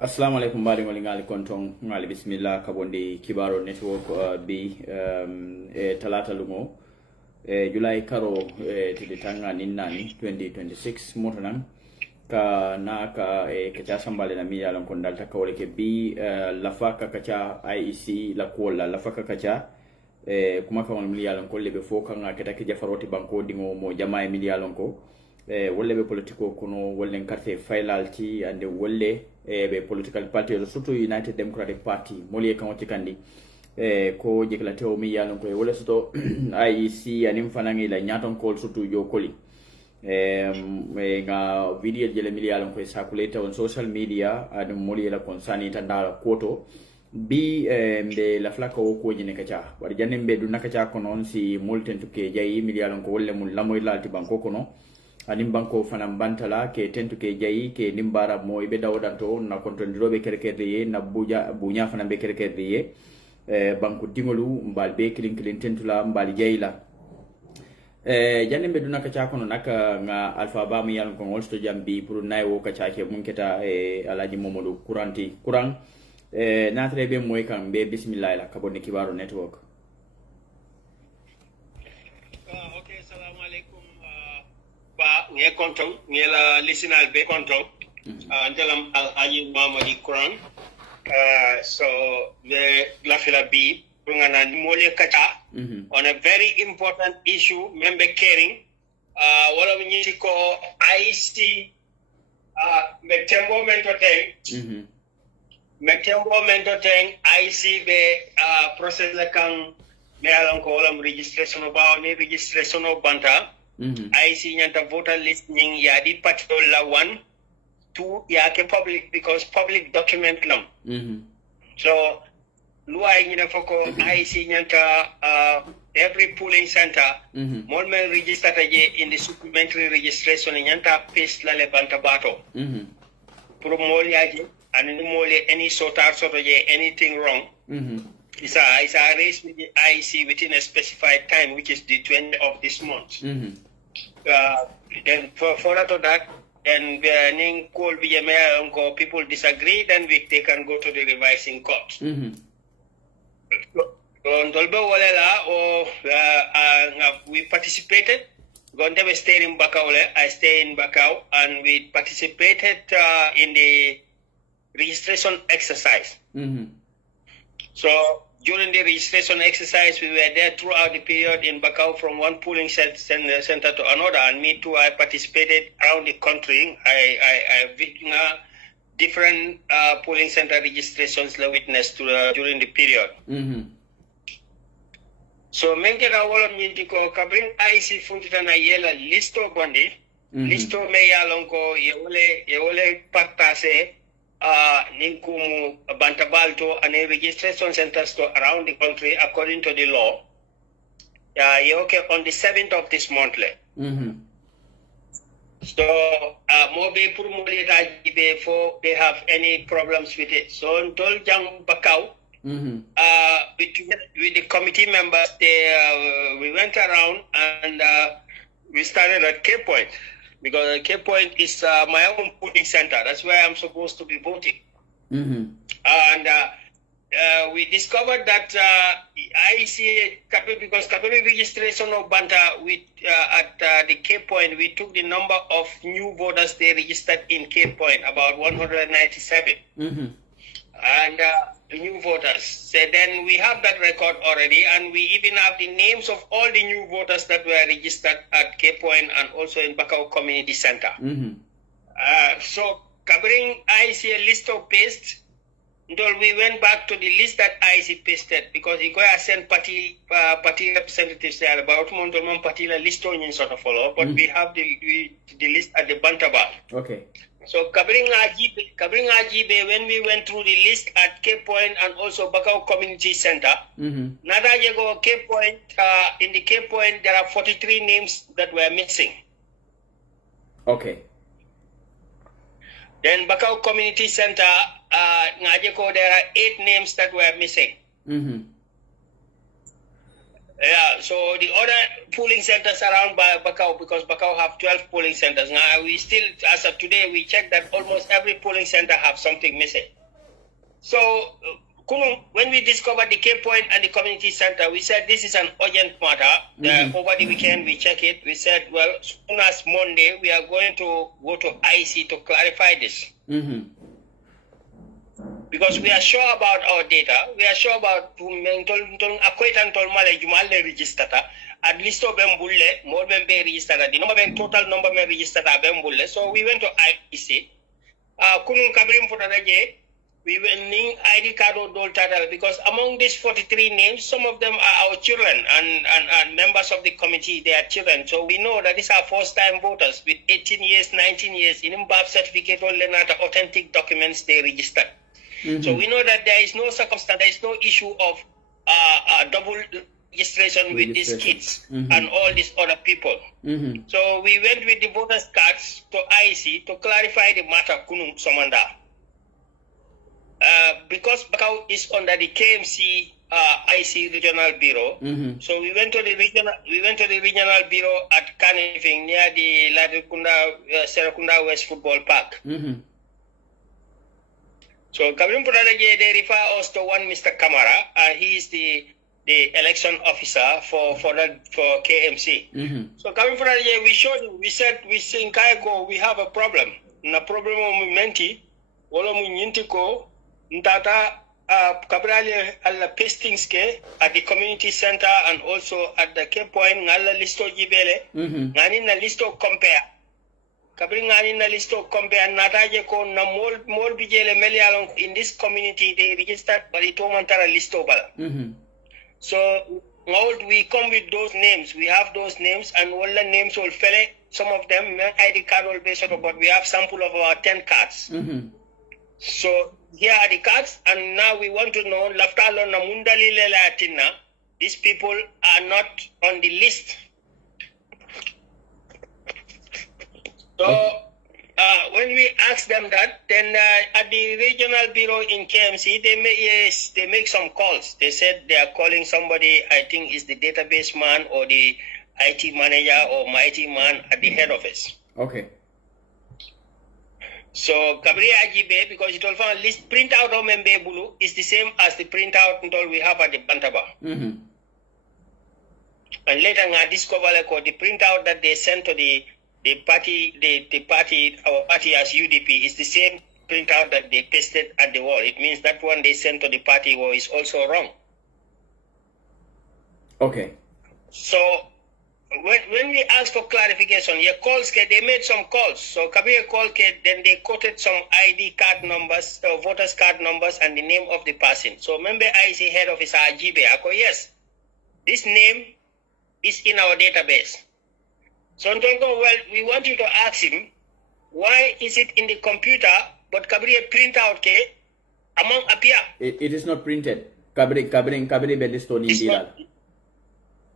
Assalamu alaikum bari ngoli ngali kontong ngali bismillah kabondi kibaro network bi talata lungo July karo tiditanga ninani 2026 motonan ka na ka kacha sambale na miya lon kondalta kawle ke bi lafaka kacha IEC la kola lafaka kacha kuma ka won miya lon kolle be foka nga keta ke jafaroti banko dingo mo jamaa miya lon ko wolle be politiko kono wolle carte failalti ande wolle be political party surtout United Democratic Party moli kan wati kandi ko jekla tew mi yalon ko wolle soto IEC anim fanangi la nyaton ko surtout jo koli nga video jele mi yalon ko circulate on social media ade moli la konsani tandala koto bi be la flaka ko jine kacha wadi janem be du nakacha kono si molten to ke jayi mi yalon ko wolle mun lamoy lalti banko kono anim banko fanam bantala ke tentu ke jayi ke nimbara mo ibe dawdanto na kontrondirobe kerekerde ye na bunya fanam be kerekerde ye banko dingolu mbal be kilin tentula mbal jayila janembe duna kacha kono naka nga alfa ba mi yalon ko wolsto jambi pour naywo kacha ke mun keta Alhaji-Mamadi Kurang na trebe moy kam be bismillah la kabone kibaro network. Okay, assalamu alaikum. Ba nge konton nge la listenal be konton antelam Alhaji-Mamadi Kurang so the lafila bi ngana mole kata on a very important issue member caring wala mnyiti ko IEC metembo mento ten IEC be process la kan me alon ko wala registration o banta IEC nyanta voter list ning yadi patrol la 1 2 yake public because public document lam so luai nyina foko IEC nyanta every polling center mon men register taje in the supplementary registration nyanta paste la le banta bato pour mol yaje and mol any sort of anything wrong It's a race with the IEC within a specified time, which is the 20th of this month. Then further to that, then people disagree, then they can go to the revising court. We participated. I stayed in Bakau, and we participated in the registration exercise. So during the registration exercise, we were there throughout the period in Bakau from one polling center to another. And me too, I participated around the country. I witnessed different polling center registrations I witnessed during the period. So, mengena wala mintiko kabring IEC funtita na yela listo bondi, listo me yalonko yewole partase ninkumu bantabalto and registration centers to around the country according to the law. Okay, on the 7th of this month. So mobe pour before they have any problems with it. So until Jang Bakau, with the committee members, we went around and we started at Cape Point. Because Cape Point is my own polling center. That's where I'm supposed to be voting. And we discovered that IEC, because Kapere registration of Banta at the Cape Point, we took the number of new voters they registered in Cape Point, about 197. And new voters. So then we have that record already, and we even have the names of all the new voters that were registered at Cape Point and also in Bakau Community Center. So covering IEC list of paste, until we went back to the list that IEC pasted because he got sent party representatives there about Mondomon party list on sort of follow, but we have the list at the Bantaba. Okay. So covering Ajibe, when we went through the list at Cape Point and also Bakau Community Center, Nadajego Cape Point, in the Cape Point there are 43 names that were missing. Okay. Then Bakau Community Center, Najeko, there are 8 names that were missing. Yeah, so the other polling centers around Bakau, because Bakau have 12 polling centers. Now we still, as of today, we check that almost every polling center have something missing. So when we discovered the Cape Point and the community center, we said this is an urgent matter. Over the weekend, we check it. We said, well, as soon as Monday, we are going to go to IEC to clarify this. Because we are sure about our data, we are sure about at least more than registered, the number total number registered. So we went to IEC. We went ID card because among these 43 names, some of them are our children and members of the committee, they are children. So we know that these are first-time voters with 18 years, 19 years, in birth certificate or authentic documents they registered. So we know that there is no circumstance, there is no issue of double registration with these kids and all these other people. So we went with the voters' cards to IEC to clarify the matter, Kunung Somanda. Because Bakau is under the KMC IEC Regional Bureau, so we went to the regional bureau at Kanifing near the Ladikunda Serakunda West Football Park. So Kabrim Puradaje, they refer us to one Mr. Kamara. He is the election officer for KMC. So Kabrim Puradaje, we showed him, we said, in Kayako, we have a problem. Na problem of menti, wala mu nyintiko, ntata Kabrali alla pastings ke at the community center and also at the Cape Point, ngala listo jibele, ngani na listo compare. Kabringani na listo compare nataje ko na mol bijele melialon in this community they registered but it mantara listo bala. So we come with those names. We have those names and all the names will fele. Some of them ID card will be sort of, but we have sample of our 10 cards. So here are the cards and now we want to know laftalo na mundali lelatina. These people are not on the list. So when we ask them that, then at the regional bureau in KMC, they make some calls. They said they are calling somebody, I think is the database man or the IT manager or my IT man at the head office. Okay. So Kabri Ajibe, because it will find list printout of Membe Bulu is the same as the printout we have at the Bantaba. And later I discover the printout that they sent to the party, our party as UDP is the same printout that they pasted at the wall. It means that one they sent to the party is also wrong. Okay. So when we asked for clarification, they made some calls. So Kabir called, then they quoted some ID card numbers, voters card numbers, and the name of the person. So remember, IEC head officer Ajibe, yes, this name is in our database. So well, we want you to ask him, why is it in the computer, but Kabri print out among appear? It is not printed. Kabri Bedistone in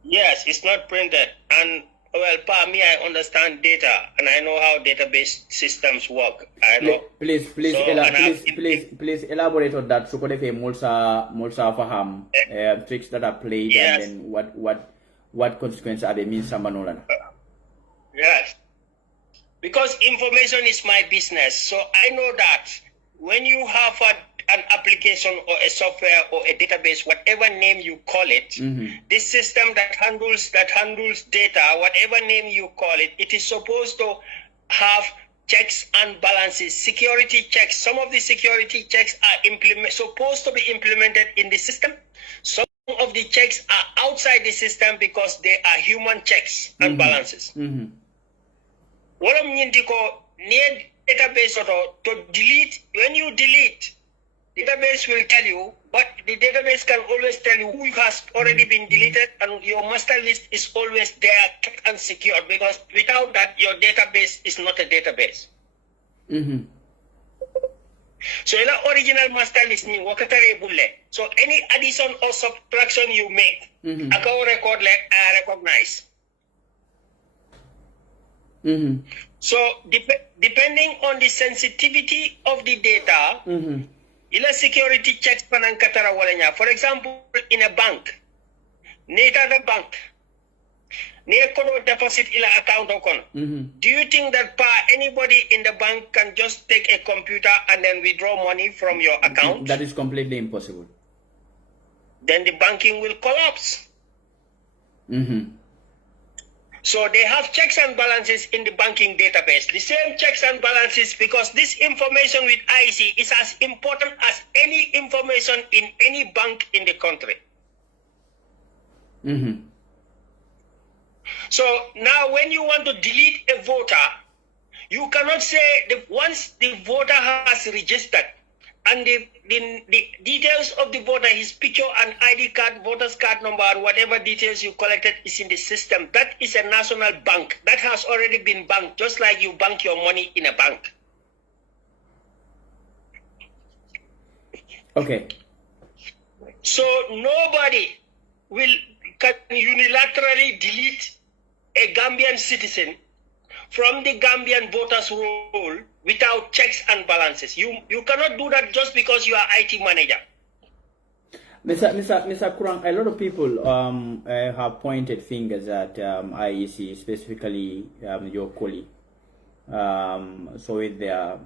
Yes, it's not printed. And well, for me, I understand data and I know how database systems work. I know. Please elaborate on that. So could have Mulsa Faham tricks that are played, yes. And then what consequences are they mean Samanolan? Yes, because information is my business. So I know that when you have an application or a software or a database, whatever name you call it, this system that handles data, whatever name you call it, it is supposed to have checks and balances, security checks. Some of the security checks are supposed to be implemented in the system. Some of the checks are outside the system because they are human checks and balances. What I'm need database to delete. When you delete, database will tell you, but the database can always tell you who has already been deleted, and your master list is always there, kept and secured, because without that, your database is not a database. So the original master list ni wakatare bulle. So any addition or subtraction you make, account record recognize. So depending on the sensitivity of the data, ila security checks panankatara walanya. For example, in a bank, Nita the bank. Deposit ila account okon. Do you think that anybody in the bank can just take a computer and then withdraw money from your account? That is completely impossible. Then the banking will collapse. So they have checks and balances in the banking database. The same checks and balances, because this information with IEC is as important as any information in any bank in the country. So now when you want to delete a voter, you cannot say once the voter has registered and the details of the voter, his picture and ID card, voter's card number, or whatever details you collected is in the system. That is a national bank. That has already been banked, just like you bank your money in a bank. Okay. So nobody can unilaterally delete a Gambian citizen from the Gambian voters roll without checks and balances. You cannot do that just because you are IT manager. Mr. Kurang, a lot of people have pointed fingers at IEC, specifically your colleague. So if they are,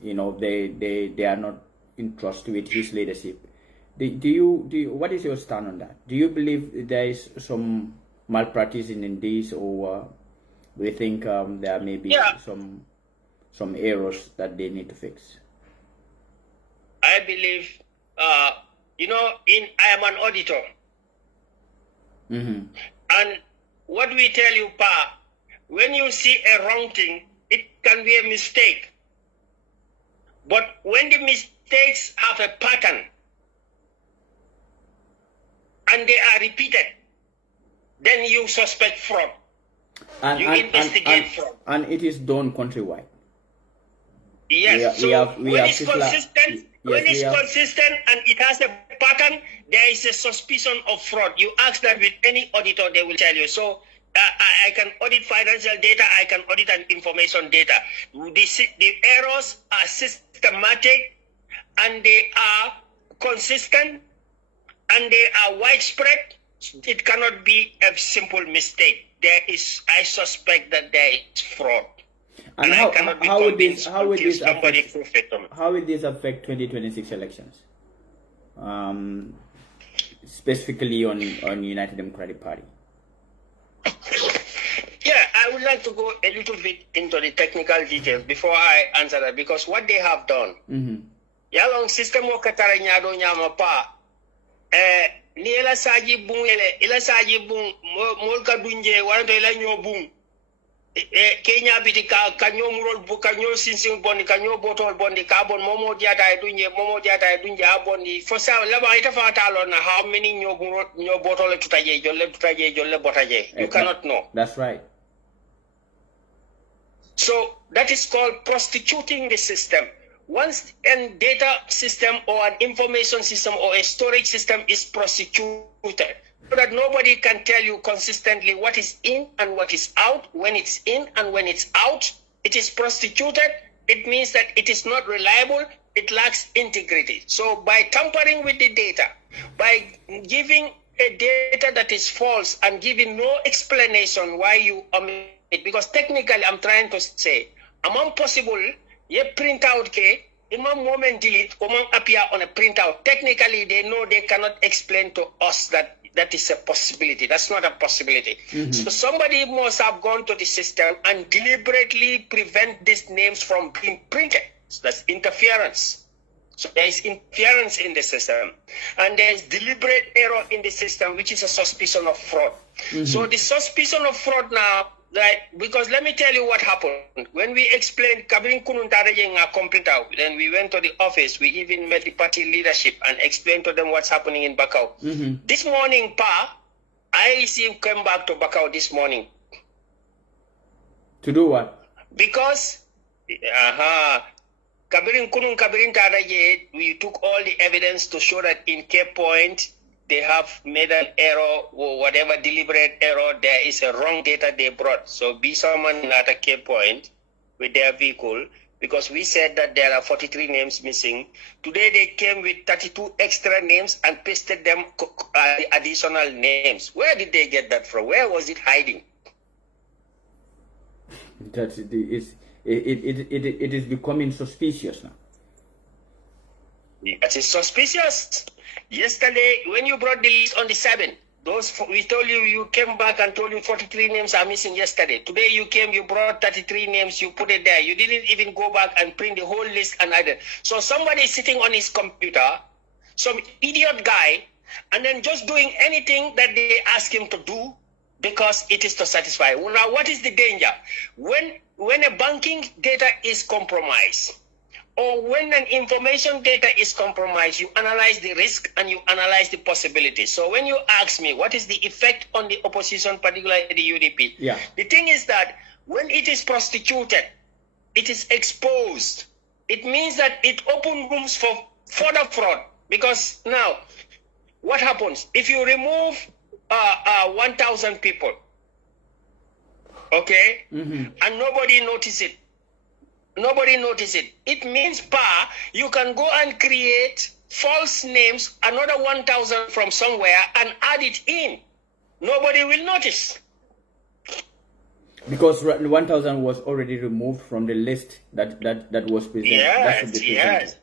they are not in trust with his leadership. Do you what is your stand on that? Do you believe there is some malpractice in this, or do you think there may be some errors that they need to fix? I believe, I am an auditor. And what we tell you, when you see a wrong thing, it can be a mistake. But when the mistakes have a pattern and they are repeated, then you suspect fraud. You investigate fraud. And it is done countrywide. Yes, when it's consistent, consistent and it has a pattern, there is a suspicion of fraud. You ask that with any auditor, they will tell you. So I can audit financial data, I can audit an information data. The errors are systematic and they are consistent and they are widespread. It cannot be a simple mistake. I suspect that there is fraud. And how would this affect 2026 elections? Specifically on United Democratic Party. Yeah, I would like to go a little bit into the technical details before I answer that, because what they have done, yalong system o katara nyado nyama pa, ni ila saji bung molka dunje wanto ila nyobung. Kenya biti kanyo murol bu kanyo sinsin bondi kanyo botol bondi carbon momo diata dunje abondi for sa laba ita fa talo na how many nyo botol tutaje jolle botaje. You cannot know. That's right. So that is called prostituting the system. Once a data system or an information system or a storage system is prostituted, so that nobody can tell you consistently what is in and what is out, when it's in and when it's out, it is prostituted. It means that it is not reliable, it lacks integrity. So by tampering with the data, by giving a data that is false and giving no explanation why you omit it, because technically I'm trying to say, among possible, ye print out ke, in one moment delete, appear on a printout. Technically, they know they cannot explain to us that is a possibility. That's not a possibility. So somebody must have gone to the system and deliberately prevent these names from being printed. So that's interference. So there is interference in the system. And there is deliberate error in the system, which is a suspicion of fraud. So the suspicion of fraud now, because let me tell you what happened. When we explained Kabirin Kununtareje complete out, then we went to the office, we even met the party leadership and explained to them what's happening in Bakau. This morning, IEC came back to Bakau this morning. To do what? Because Kabirin Tareje, we took all the evidence to show that in Cape Point, they have made an error or whatever deliberate error, there is a wrong data they brought. So be someone at a Cape Point with their vehicle, because we said that there are 43 names missing. Today they came with 32 extra names and pasted them additional names. Where did they get that from? Where was it hiding? It is becoming suspicious now. That is suspicious. Yesterday, when you brought the list on the 7th, we told you came back and told you 43 names are missing yesterday. Today you came, you brought 33 names, you put it there. You didn't even go back and print the whole list and add it. So somebody is sitting on his computer, some idiot guy, and then just doing anything that they ask him to do because it is to satisfy. Now, what is the danger? When a banking data is compromised, or when an information data is compromised, you analyze the risk and you analyze the possibilities. So when you ask me, what is the effect on the opposition, particularly the UDP? Yeah. The thing is that when it is prostituted, it is exposed. It means that it opens rooms for further fraud. Because now, what happens? If you remove 1,000 people, okay, and nobody notices it, it means you can go and create false names, another 1,000 from somewhere, and add it in. Nobody will notice. Because 1,000 was already removed from the list that was presented. Yes.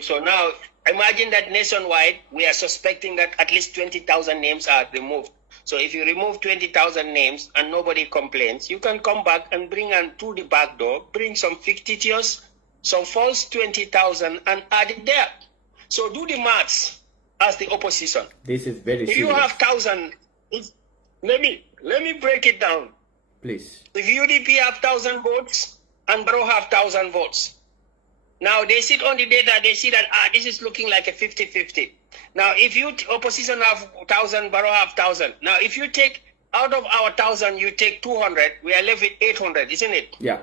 So now imagine that nationwide we are suspecting that at least 20,000 names are removed. So if you remove 20,000 names and nobody complains, you can come back and bring on to the back door, bring some fictitious, some false 20,000 and add it there. So do the maths as the opposition. This is very serious. If you have 1,000, let me break it down. Please. If UDP have 1,000 votes and Barrow have 1,000 votes, now they sit on the data, they see that this is looking like a 50-50. Now, if you opposition have 1,000, Barrow have 1,000. Now, if you take out of our 1,000, you take 200, we are left with 800, isn't it? Yeah.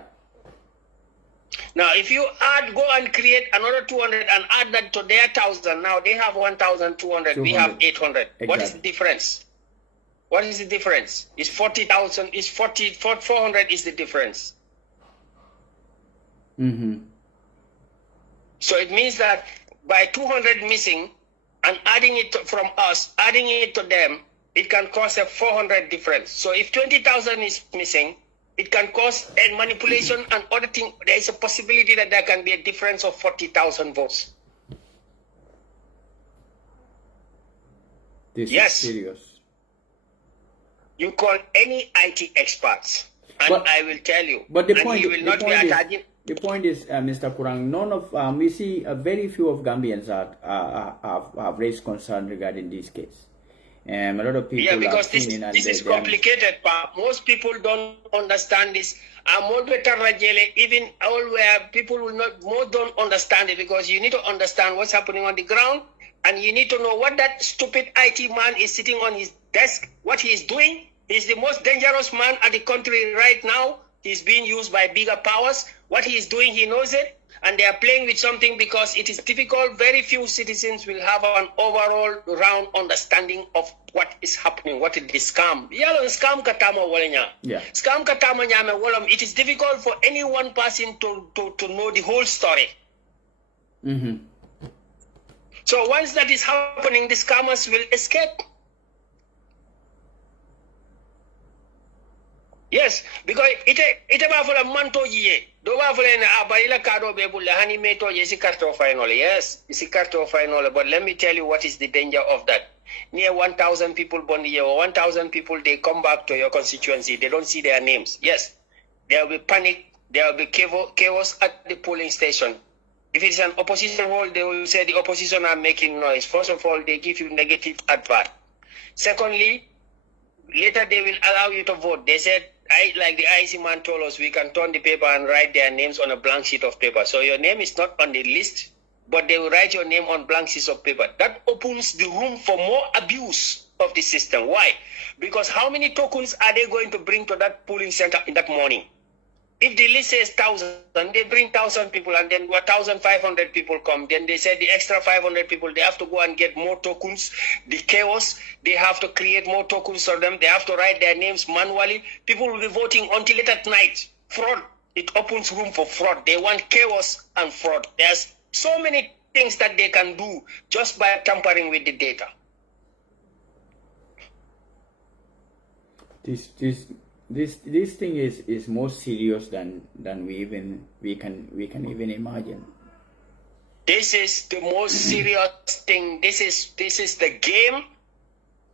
Now, if you go and create another 200 and add that to their 1,000, now they have 1,200, we have 800. Exactly. What is the difference? What is the difference? It's 40,000, it's 400 is the difference. So it means that by 200 missing and adding it from us, adding it to them, it can cause a 400 difference. So if 20,000 is missing, it can cause a manipulation and other things. There is a possibility that there can be a difference of 40,000 votes. This is serious. You call any IT experts, and I will tell you. But the point is, Mr. Kurang, none of we see very few of Gambians have raised concern regarding this case. A lot of people. Yeah, because this is complicated. Most people don't understand this. Even where people will don't understand it, because you need to understand what's happening on the ground, and you need to know what that stupid IT man is sitting on his desk, what he is doing. He's the most dangerous man at the country right now. He's being used by bigger powers. What he is doing, he knows it. And they are playing with something because it is difficult. Very few citizens will have an overall round understanding of what is happening, what is the scam. Yeah. Scam katama nyame wolam. It is difficult for any one person to know the whole story. So once that is happening, the scammers will escape. Yes, because it about a manto ye. Do ba for an abaila card be bulla hani meto ye carto final. Yes, it's a carto final. But let me tell you what is the danger of that. Near 1,000 people born here, or 1,000 people, they come back to your constituency. They don't see their names. Yes, there will be panic. There will be chaos at the polling station. If it's an opposition hall, they will say the opposition are making noise. First of all, they give you negative advert. Secondly, later they will allow you to vote. They said, like the IEC man told us, we can turn the paper and write their names on a blank sheet of paper. So your name is not on the list, but they will write your name on blank sheets of paper. That opens the room for more abuse of the system. Why? Because how many tokens are they going to bring to that polling center in that morning? If the list says 1,000, they bring 1,000 people, and then 1,500 people come. Then they said the extra 500 people, they have to go and get more tokens. The chaos, they have to create more tokens for them. They have to write their names manually. People will be voting until late at night. Fraud. it opens room for fraud. They want chaos and fraud. There's so many things that they can do just by tampering with the data. This thing is more serious than we can even imagine. This is the most serious thing. This is the game.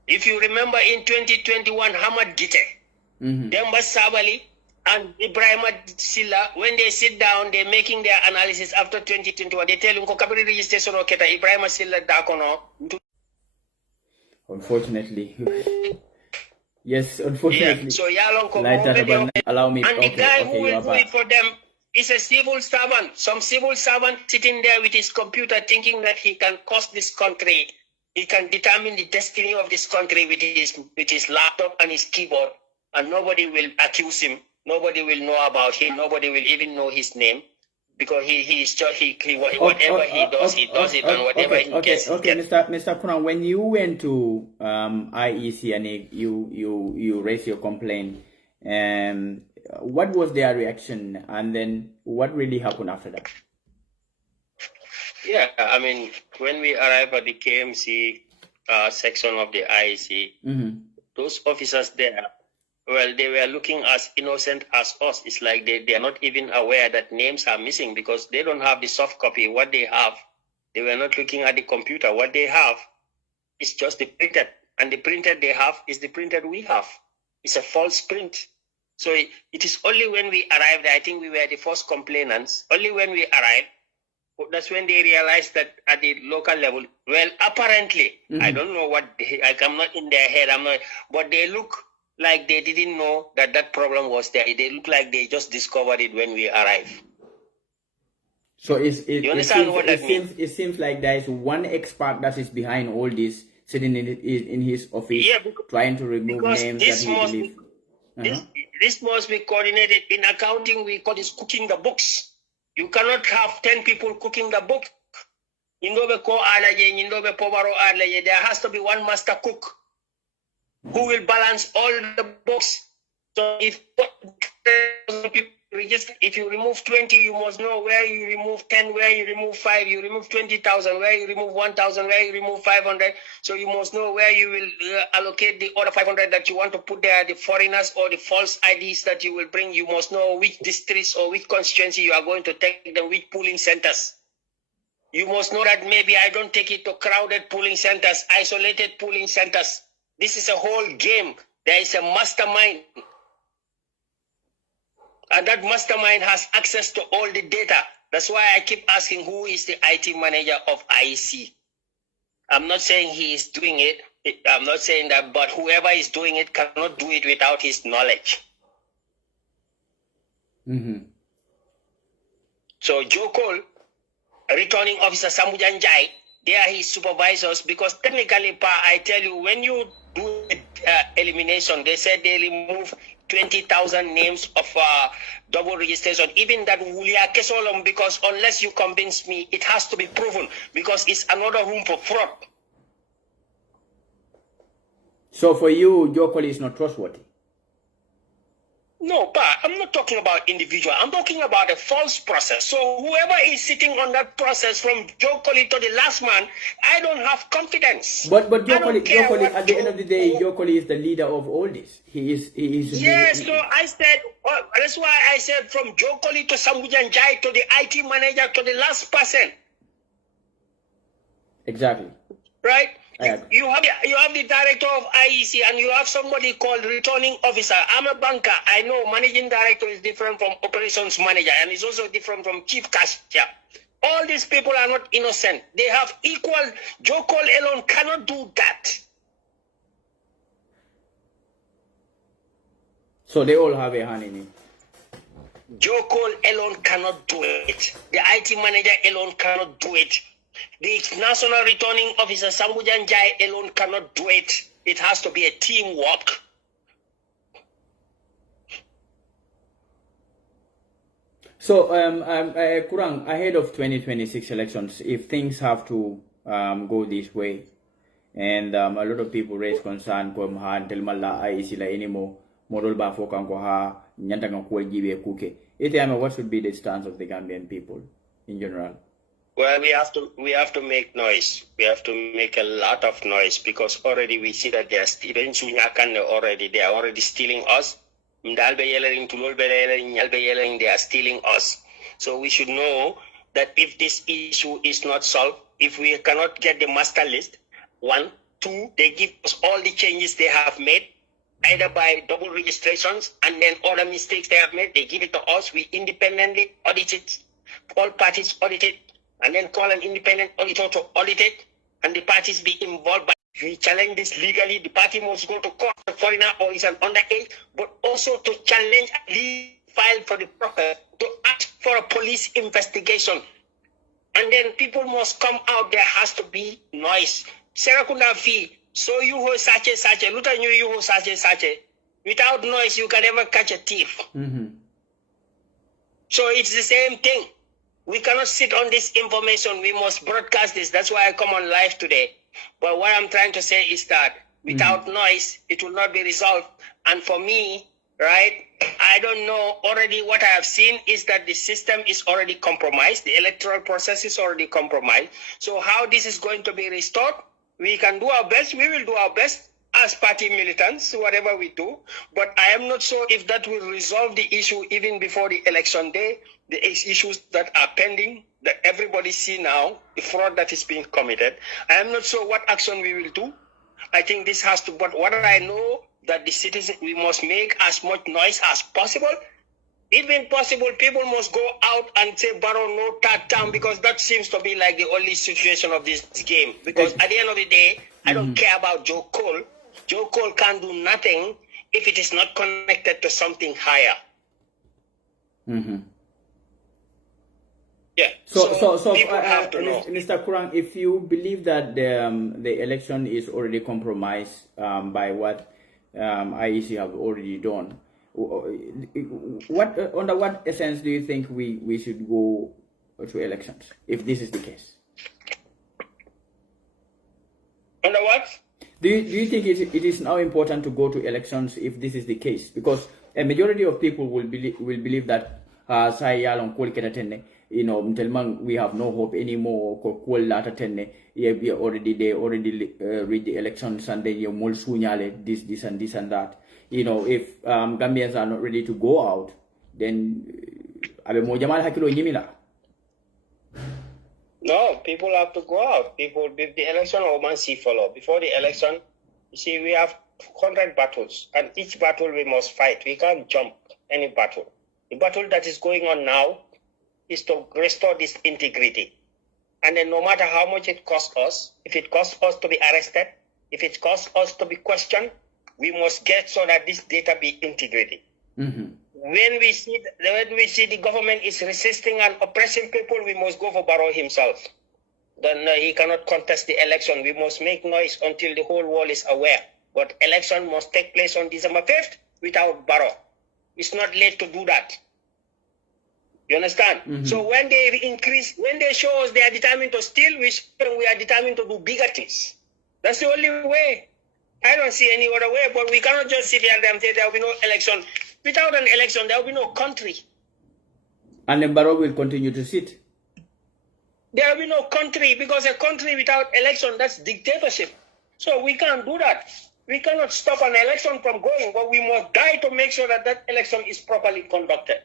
If you remember in 2021, Hamad Gite, Demba Sabali, and Ibrahim Silla, when they sit down, they're making their analysis after 2021. They tell you, Kabiri registration oketa Ibrahim Silla dakono. Unfortunately. Yes, unfortunately. Yeah. So allow me. And the guy who will do it for them is a civil servant. Some civil servant sitting there with his computer thinking that he can cost this country. He can determine the destiny of this country with his laptop and his keyboard. And nobody will accuse him. Nobody will know about him. Nobody will even know his name. Because whatever he does it, and whatever he gets. Okay, Mr. Kurang, when you went to IEC and you raised your complaint, what was their reaction, and then what really happened after that? Yeah, I mean, when we arrived at the KMC section of the IEC, those officers there, well, they were looking as innocent as us. It's like they are not even aware that names are missing because they don't have the soft copy. What they have, they were not looking at the computer. What they have is just the printed. And the printed they have is the printed we have. It's a false print. So it is only when we arrived, I think we were the first complainants, only when we arrived, that's when they realized that at the local level, well, apparently, I don't know what, I'm not in their head, but they look like they didn't know that problem was there. They look like they just discovered it when we arrived. So it seems like there is one expert that is behind all this, sitting in his office, trying to remove names that he believes. This must be coordinated. In accounting, we call this cooking the books. You cannot have 10 people cooking the book. There has to be one master cook who will balance all the books. So if you remove 20, you must know where you remove 10, where you remove 5, you remove 20,000, where you remove 1,000, where you remove 500. So you must know where you will allocate the other 500 that you want to put there, the foreigners or the false IDs that you will bring. You must know which districts or which constituency you are going to take them, which polling centers. You must know that maybe I don't take it to crowded polling centers, isolated polling centers. This is a whole game. There is a mastermind. And that mastermind has access to all the data. That's why I keep asking who is the IT manager of IEC. I'm not saying he is doing it. I'm not saying that, but whoever is doing it cannot do it without his knowledge. So Joe Cole, returning officer Sambujan Jai, they are his supervisors because technically, I tell you, when you do elimination, they said they remove 20,000 names of double registration. Even that Wulia Kesolom, because unless you convince me, it has to be proven because it's another room for fraud. So for you, your colleague is not trustworthy? No, but I'm not talking about individual. I'm talking about a false process. So whoever is sitting on that process from Joe Colley to the last man, I don't have confidence. But Joe Colley, at the end of the day, Joe Colley is the leader of all this. He is. Yes, so I said, that's why I said from Joe Colley to Sambujan Jai to the IT manager to the last person. Exactly. Right? You have the director of IEC and you have somebody called returning officer. I'm a banker. I know managing director is different from operations manager and it's also different from chief cashier. All these people are not innocent. They have equal. Joe Cole alone cannot do that. So they all have a hand in it. Joe Cole alone cannot do it. The IT manager alone cannot do it. The national returning officer Sambujan Jai alone cannot do it. It has to be a teamwork. So, Kurang, ahead of 2026 elections, if things have to go this way, and a lot of people raise concern, IEC la anymore, model ba fokan ko ha nyantanga ko jibe kuke. Etiama, what should be the stance of the Gambian people in general? Well, we have to make noise. We have to make a lot of noise because already we see that they are stealing. They are already stealing us. They are stealing us. So we should know that if this issue is not solved, if we cannot get the master list, 1, 2, they give us all the changes they have made, either by double registrations and then other mistakes they have made, they give it to us, we independently audit it, all parties audit it, and then call an independent auditor to audit it, and the parties be involved. But if we challenge this legally, the party must go to court, a foreigner or is an underage, but also to challenge a legal file for the proper, to ask for a police investigation. And then people must come out, there has to be noise. Serakunda fee, so you ho sache, luta you ho sache. Without noise, you can never catch a thief. Mm-hmm. So it's the same thing. We cannot sit on this information. We must broadcast this. That's why I come on live today. But what I'm trying to say is that without noise, it will not be resolved. And for me, right, I don't know. Already what I have seen is that the system is already compromised. The electoral process is already compromised. So how this is going to be restored, we can do our best. We will do our best as party militants, whatever we do. But I am not sure if that will resolve the issue even before the election day. The issues that are pending, that everybody see now, the fraud that is being committed. I am not sure what action we will do. I think this has to, but what I know, that the citizens, we must make as much noise as possible. Even possible, people must go out and say, Barrow, no third term, because that seems to be like the only situation of this game. Because at the end of the day, I don't care about Joe Cole. Joe Cole can't do nothing if it is not connected to something higher. Mm-hmm. Yeah. So people have to know. Mr. Kurang, if you believe that the election is already compromised by what IEC have already done, under what essence do you think we should go to elections if this is the case? Under what? Do you think it is now important to go to elections if this is the case? Because a majority of people will believe that we have no hope anymore. They already read the elections and they this and that. If Gambians are not ready to go out, then no, people have to go out. People, if the election or see follow. Before the election, you see, we have 100 battles, and each battle we must fight. We can't jump any battle. The battle that is going on now is to restore this integrity. And then no matter how much it costs us, if it costs us to be arrested, if it costs us to be questioned, we must get so that this data be integrated. Mm-hmm. When we see the government is resisting and oppressing people, we must go for Barrow himself. Then he cannot contest the election. We must make noise until the whole world is aware. But election must take place on December 5th without Barrow. It's not late to do that. You understand? Mm-hmm. So when they show us they are determined to steal, we are determined to do bigger things. That's the only way. I don't see any other way, but we cannot just sit here and say there will be no election. Without an election, there will be no country. And then Barrow will continue to sit. There will be no country, because a country without election, that's dictatorship. So we can't do that. We cannot stop an election from going, but we must die to make sure that that election is properly conducted.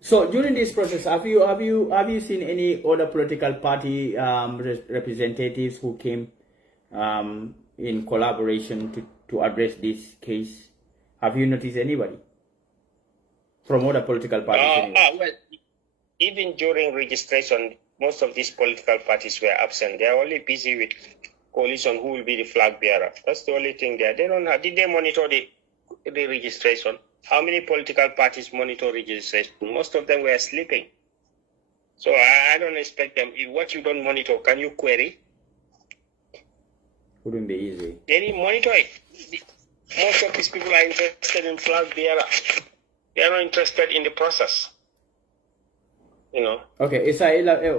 So during this process, have you seen any other political party representatives who came in collaboration to address this case? Have you noticed anybody from other political parties? Well, even during registration, most of these political parties were absent. They are only busy with coalition who will be the flag bearer. That's the only thing there. They don't have. Did they monitor the registration? How many political parties monitor registration? Most of them were sleeping. So I don't expect them. If what you don't monitor, can you query? Wouldn't be easy. They didn't monitor it. Most of these people are interested in flag bearer. They are not interested in the process. Okay, Isaila,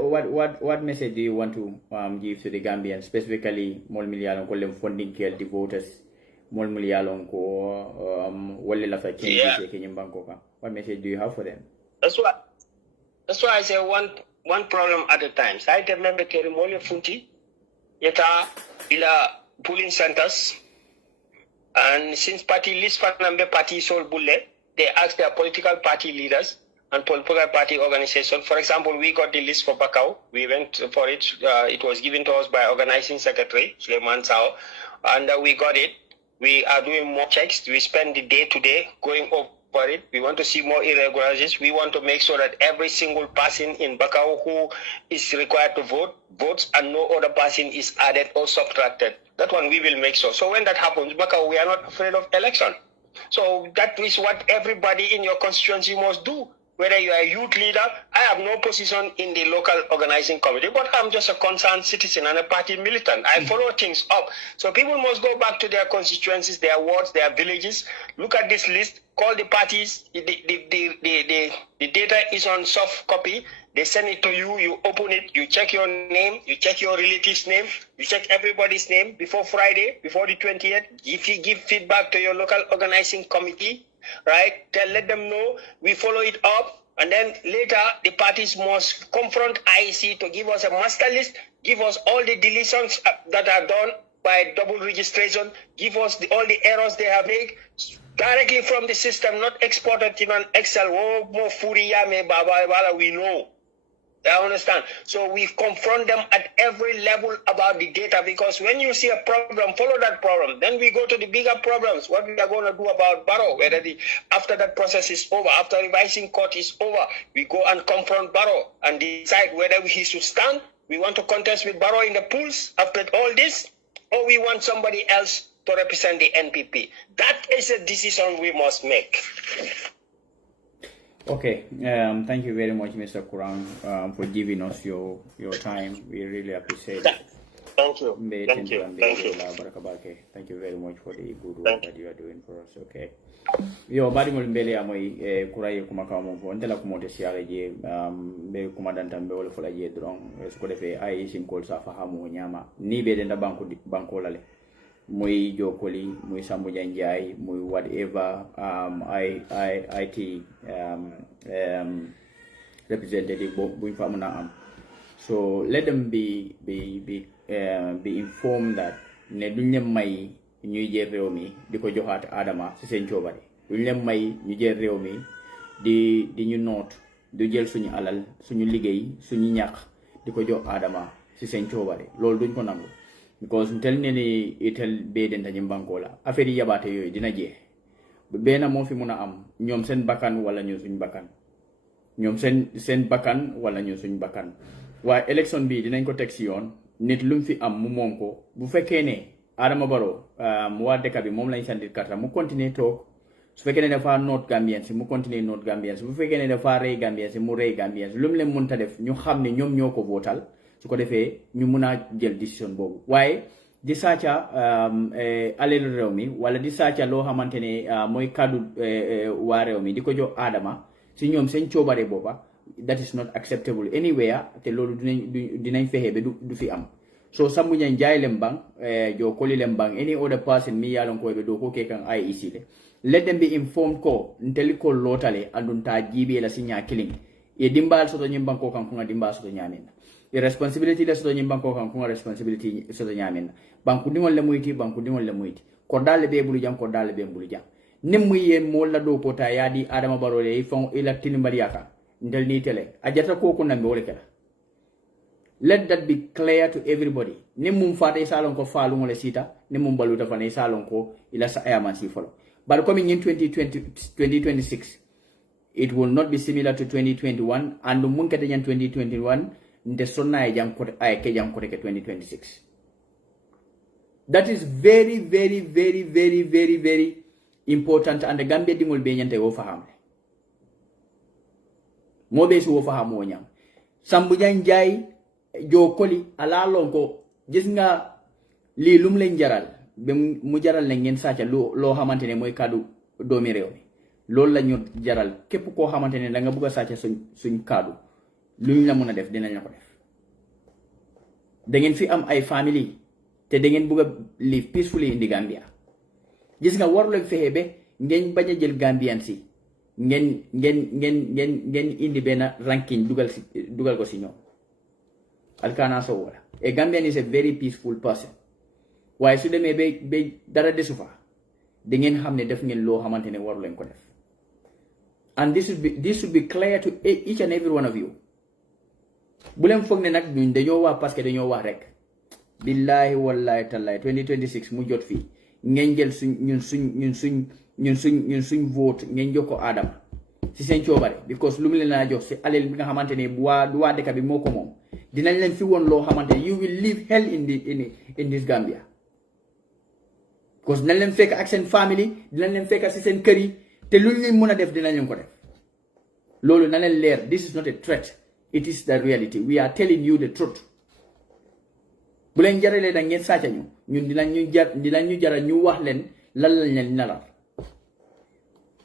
what message do you want to give to the Gambians, specifically Molmiliano Golem funding the voters? mol muliyalon ko wale la fa change ke nyimbanko ka. What message do you have for them? That's why I say one problem at a time. So I remember Kerimole Funti, Yeta ila polling centers, and since party list for number party sold bullet, they asked their political party leaders and political party organization. For example, we got the list for Bakau. We went for it. It was given to us by organizing secretary Suleiman Sao, and we got it. We are doing more checks. We spend the day to day going over it. We want to see more irregularities. We want to make sure that every single person in Bakau who is required to vote votes, and no other person is added or subtracted. That one we will make sure. So when that happens, Bakau, we are not afraid of election. So that is what everybody in your constituency must do. Whether you are a youth leader, I have no position in the local organizing committee, but I'm just a concerned citizen and a party militant. I follow things up. So people must go back to their constituencies, their wards, their villages, look at this list, call the parties. The data is on soft copy. They send it to you, you open it, you check your name, you check your relative's name, you check everybody's name before Friday, before the 20th. If you give feedback to your local organizing committee, right, let them know, we follow it up, and then later the parties must confront IEC to give us a master list, give us all the deletions that are done by double registration, give us all the errors they have made directly from the system, not exported in an Excel. Oh, more Furiyame, Baba, we know. I understand. So we confront them at every level about the data, because when you see a problem, follow that problem. Then we go to the bigger problems. What we are going to do about Barrow, whether after that process is over, after revising court is over, we go and confront Barrow and decide whether he should stand. We want to contest with Barrow in the polls after all this, or we want somebody else to represent the NPP. That is a decision we must make. Okay, thank you very much, Mr. Kurang, for giving us your time. We really appreciate it. Thank you. Thank you. Thank you very much for the good work that you are doing for us. Okay. Yo bari mo mbele amoy kuraye kuma kamo ko ndela ko monte siare je be kuma dantam be wala fola je dron ko defé ay sin ko sa fahamu nyama ni be de banko lale muy jokoli muy sambu janjay muy whatever IT representative buñ fa mëna am. So let them be informed that ne duñ leen may ñuy jël réew mi di ko joxaat Adama ci seen coobare duñ leen may ñu jël réew mi di ñu noot du jël suñu alal suñu liggéey suñu ñàkk di ko jox Adama ci seen coobare loolu duñ ko nangu. Because tel ne ni itel be den dañu banko la affaire yi yabaate yooyu dina jeex benn moo fi mun a am ñoom seen bakkan wala ñu suñ bakkan ñoom seen bakkan wala ñu suñ bakkan waaye élection bi dinañ ko teg si yoon nit lu mu fi am mu moom ko bu fekkee ne Adama Barrow waa dëkk bi moom lañ sandi karta mu continuer toog su fekkee ne dafa noot Gambien si mu continuer noot Gambien si bu fekkee ne dafa rey Gambien si mu rey Gambien si lu mu leen mënta def ñu xam ne ñoom ñoo ko votal su ko defee ñu mun a jël décision boobu waaye di sàcca alal réew mi wala di sàcca loo xamante ne mooy kàddu waa réew mi di ko jox Adama si ñoom seen coobare booba that is not acceptable anywhere te loolu dinañ fexe ba du fi am so sambu ñan jaay lem bang jo koli lem bang any other person mi yalon ko be do ko ke kan IEC le let them be informed ko nteli ko lotale andun ta jibe la sinya killing e dimbal soto nyimban ko kan ko dimbal soto nyamin e responsibility la soto nyimban ko kan ko responsibility soto nyamin banku dingol le muyti ko dal be bulu jam ko dal be bulu jam nem yen mo la do ko ta yadi Adama Barrow le fon ila tinimbali yaka ndel ni tele ajata ko ko nambe wole kala. Let that be clear to everybody. Nimum fata salon ko falu ngole sita, nimum baluta fane salon ko ila sa ayaman si follow. But coming in 2026, it will not be similar to 2021 and munkete jan 2021 nde sonna e jam ko ay ke jam ko ke 2026. That is very very very very very very important and the Gambia dingol be nyante wo faham. Mo be su wo faham wo nyam. Sambu janjay jo koli ala lonko gis nga li lum leen jaral be mu jaral la ngeen sàcca loo xamantene mooy kaddu doomi réew mi loolu la ñu jaral képp koo xamantene da nga bëgg a sàcca suñ kaddu luñ la mën a def dinañ la ko def da ngeen fi am ay family te da ngeen bëgg a live peacefully in the Gambia gis nga waru leen fexe be ngeen bañ a jël Gambian si ngeen indi benn ranking dugal ko si ñoom alkana so wala a Gambian is a very peaceful person waaye su demee ba dara desu fa da ngeen xam ne def ngeen loo xamante ne waru leen ko def and this should be clear to each and every one of you bu leen foog ne nag ñun dañoo wax parce que dañoo wax rek billahi wallahi tallahi 2026 mu jot fii ngeen jël suñ vote ngeen jox ko Adama si seen coobare because lu mu leen a jox si alal bi nga xamante ne bu waa dëkk bi moo ko moom dinañ leen fi woon loo xamante ne you will live hell in this Gambia because dinañ leen fekk ak seen family dinañ leen fekk si seen kër yi te lu ñu mën a def dinañ leen ko def loolu na leen leer this is not a threat it is the reality we are telling you the truth bu leen jaralee da ngeen sàcca ñun dinañ ñu jaral ñu wax leen lan lañ leen naral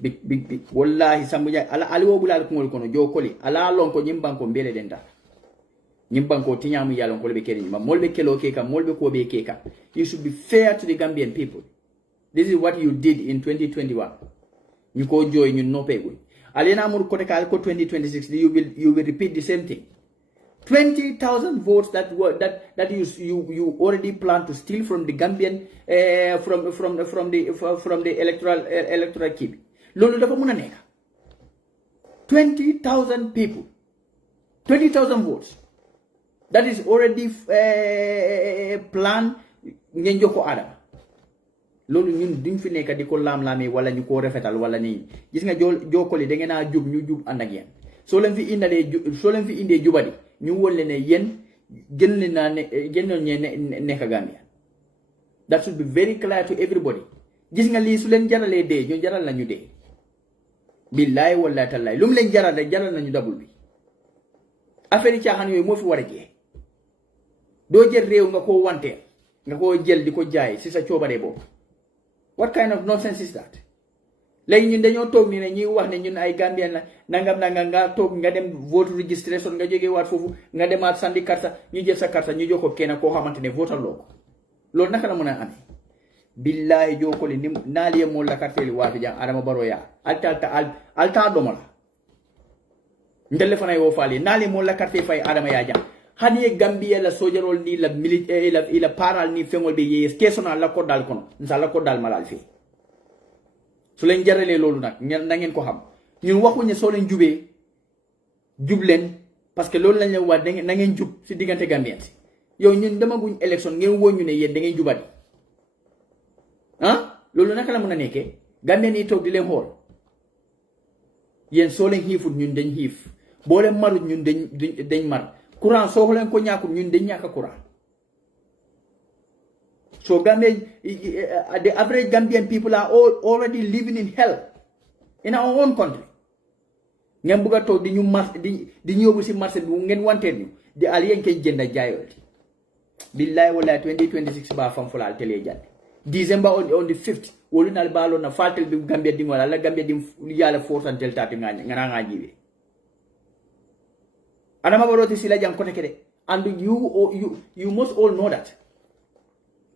bi wallahi sambu jaay ala aliwo bulal ko ngol kono jokoli ala lon ko nyimbanko mbele denda nyimbanko tinyamu yalon ko be keri ma molbe kelo keka molbe ko be keka you should be fair to the Gambian people. This is what you did in 2021 you ko joy ñu nopegul alena amur ko tekal ko 2026 you will repeat the same thing 20,000 votes that you already plan to steal from the Gambian from the electoral keep. Lolo dafa muna nekk 20,000 people 20,000 votes that is already planned ngeen jox ko Adama loolu ñun duñ fi nekk di ko laam-laamee wala ñu ko rafetal wala nii gis nga jokkoli da ngeen a jub ñu jub ànd ak yéen soo leen fi indee jubadi ñu wóor leen ne yéen gën nekk Gambia that should be very clear to everybody gis nga lii su leen jaralee dee ñu jaral nañu dee billahi wallahi tallahi lu mu leen jaral rek jaral nañu dabul bi affaire yi caaxaan yooyu moo fi war a jee doo jël réew nga koo wanteel nga koo jël di ko jaay si sa coobaree boobu what kind of nonsense is that léegi ñun dañoo toog nii ne ñuy wax ne ñun ay Gambien la nangam nga toog nga dem vote registration nga jógee waat foofu nga demaat sandi karta ñu jël sa karta ñu jox ko kenn koo xamante ne votal loo ko loolu naka la mën a amee billahi jokoli ni naaliye mo la karteli waati jang Adama Barrow ya alta domo la ndelle fana yo faali naaliye mo la karteli fay Adama ya jang hani Gambia la sojarol ni la militaire la paral ni fengol be yes kesona la ko dal kono nsa la ko dal malal fi su leen jaralee loolu nag na ngeen ko xam ñun waxuñu soo leen jub leen parce que loolu lañ leen wax na ngeen jub si diggante Gambien si yow ñun demaguñ élection ngeen woñu ne yéen da ngeen jubati loolu naka la mën a nekkee Gambien yi toog di leen xool yéen soo leen xiifut ñun dañ xiif boo leen marut ñun dañ mar courant soo leen ko ñàkkut ñun dañ ñàkk courant so Gambia, the average Gambian people are all already living in hell in our own country. Ngeen buga toog di ñu yóbbu si marché bi ngeen wanteer ñu di alien kay jënd jaayooti billahi wallahi 2026 ba fam fulal tele jàll December on the 5th wolu nal baalo na fatel bi Gambia di wala la Gambia di yàlla fortantel taati nga jibe Adama Barrow ti sila jang ko de and you must all know that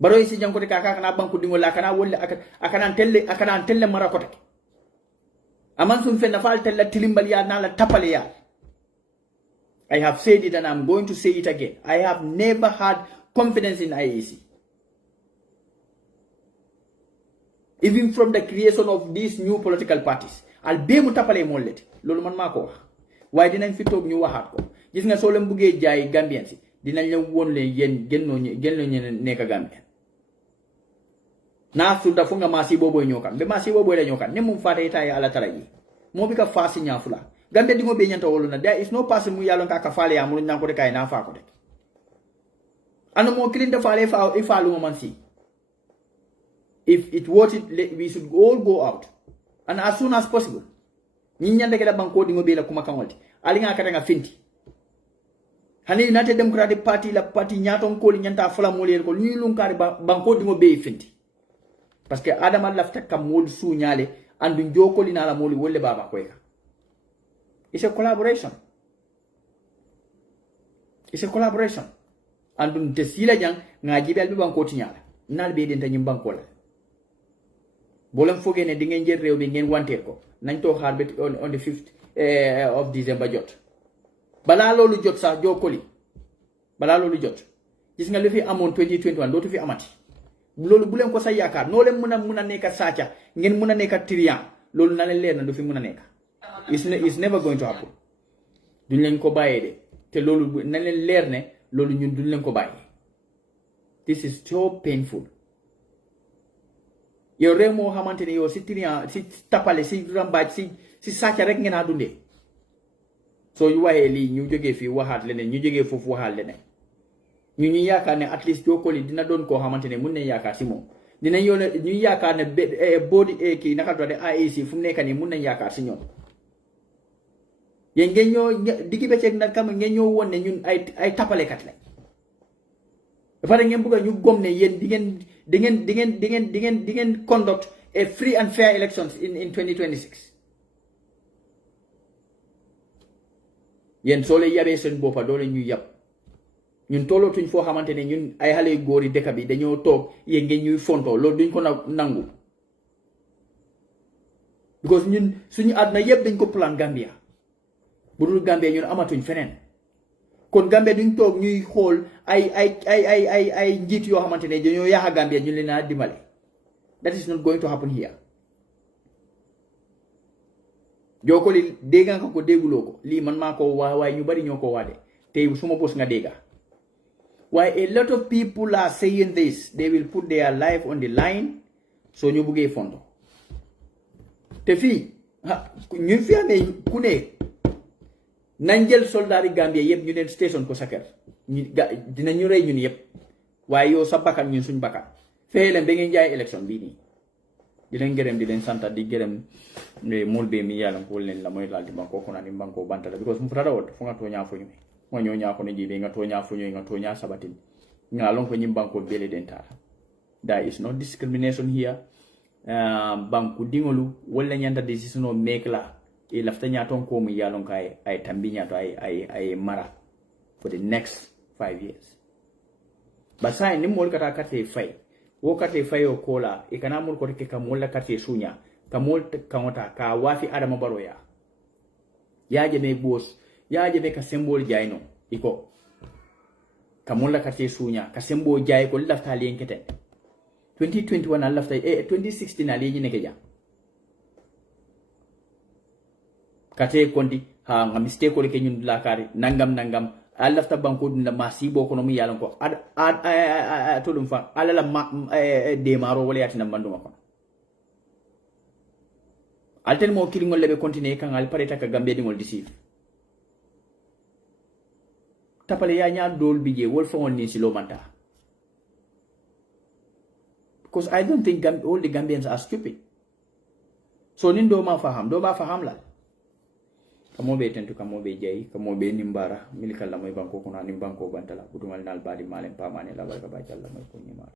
Barrow si jang ko kaka kana banku dingo la kana wolle akana telle mara ko tek aman sum fenna fal tella tilimbal ya na la tapale ya I have said it and I'm going to say it again. I have never had confidence in IEC. Even from the creation of these new political parties. Al be mu tapale mo let lolu man mako wax way dinañ fi tok ñu waxat ko gis nga so leen bëggé jaay Gambien ci dinañ la won leen yeen genno nekk Gambien na su da fu nga masi bobo ñokan be masi bobo la ñokan ne mum faata tay ala taraji mo bi ka fasi ñafula Gambia dingo be nyanta woluna there is no person mu yalon ka faale ya mu nyan ko de kay na fa ko de anu mo kilin da faale fa ifalu mo man si if it worth it we should all go out and as soon as possible ñi ñande ke da banko dingo be la kuma kanwalti ali nga kata nga finti hani United Democratic Party la party nyaton ko li nyanta fala mo le ko ni lun kari banko dingo be finti parce que Adama lafta kam mod su nyaale andu jokoli na la moli wolle baba ko ka. It's a collaboration. It's a collaboration. And the sila jang ngaji bel banko tinyala. Nal be denta nyim banko la. bolam foge ne di ngeen jël réew bi ngeen wanteer ko nañ to xaar bet on the 5th of December jot bala lolu jot sax jokoli bala lolu jot gis nga li fi amone 2021 dootu fi amati lolu bu len ko sa yaakaar no len mëna nekk saaca ngeen mëna nekk trian lolu na len leer na du fi mëna nekk is never going to happen duñ len ko bayé de te lolu na len leer ne lolu ñun duñ len ko bayé. This is so painful. Yow réew moo xamante ne yow si trian si tapale si rambaaj si sàcca rek ngeen a dundee soo ñu waxee lii ñu jógee fii waxaat leneen ñu jógee foofu waxaat leneen ñu yaakaar ne at least jokkoli dina doon koo xamante ne mun nañ yaakaar si moom dinañ yoon ñu yaakaar ne boodi kii naka tudde IEC fu mu nekk nii mun nañ yaakaar si ñoom yéen ngeen ñoo diggi bëccëg nag kam ngeen ñoo woon ne ñun ay tapalekat lañ dafa ngeen bëgg ñu gom ne yéen di ngeen conduct a free and fair elections in 2026 yéen soo leen yabee seen boppa doole ñuy yab ñun tollootuñ foo xamante ne ñun ay xale yu góor yi dëkk bi dañoo toog yéen ngeen ñuy fontoo loolu duñ ko nangu because ñun suñu àdduna yëpp dañ ko plan Gambia bu dul Gambia ñun amatuñ feneen kon Gambia duñ toog ñuy xool ay njiit yoo xamante ne dañoo yaaxa Gambia ñu leen a dimbale that is not going to happen here jokkoli dégg nga ko dégguloo ko lii man maa ko waa waaye ñu bari ñoo ko waade tey suma bos nga dégga waaye a lot of people are saying this they will put their life on the line soo ñu buggee fondo te fii ñu fi amee ku ne nañ jël soldaari Gambia yëpp ñu leen station ko sa kër dinañu rey ñun yëpp waaye yow sa bakkan ñun suñ bakkan fexe leen ba ngeen jaay élection bii nii di leen gërëm di leen santa di gërëm mol be mi yalan ko len la moy lal di banko ko nani banko bantala because mu fata wot fu nga to nya fu ñu mo ñoo nya ko ne jibe nga to nya fu ñu nga to nya sabatin nga lon ko ñim banko bele dentar there is no discrimination here banku dingolu wala nyanda decision o make la e lafta nya ton ko mu yalon kay ay tambi nya to ay mara for the next 5 years basay ni mol kata kate fay wo kate fay o kola e kana mol ko ke kam wala kate sunya kamol kamota ka wafi adama baroya yaje me boss yaje be ka symbol jayno iko kamola kate sunya ka symbol jay ko lafta len kete 2021 lafta 2016 ali ni keja kate kondi ha nga mistake ko ke nyun lakari nangam alafta banko dum la masibo ko no mi yalan ko to dum fa alala de maro wala yatina banduma ko alten mo kilingol lebe continue kan al pareta ka Gambia dingol deceive tapale ya nya dol bije wol fawon ni silo manta because I don't think all the Gambians are stupid so nin do ma faham la kamo be tentu kamo be jey kamo be nimbara milikal la moy banko kuna nim banko bantala budumal nal badi malen pamane la barka ba jalla moy ko nyima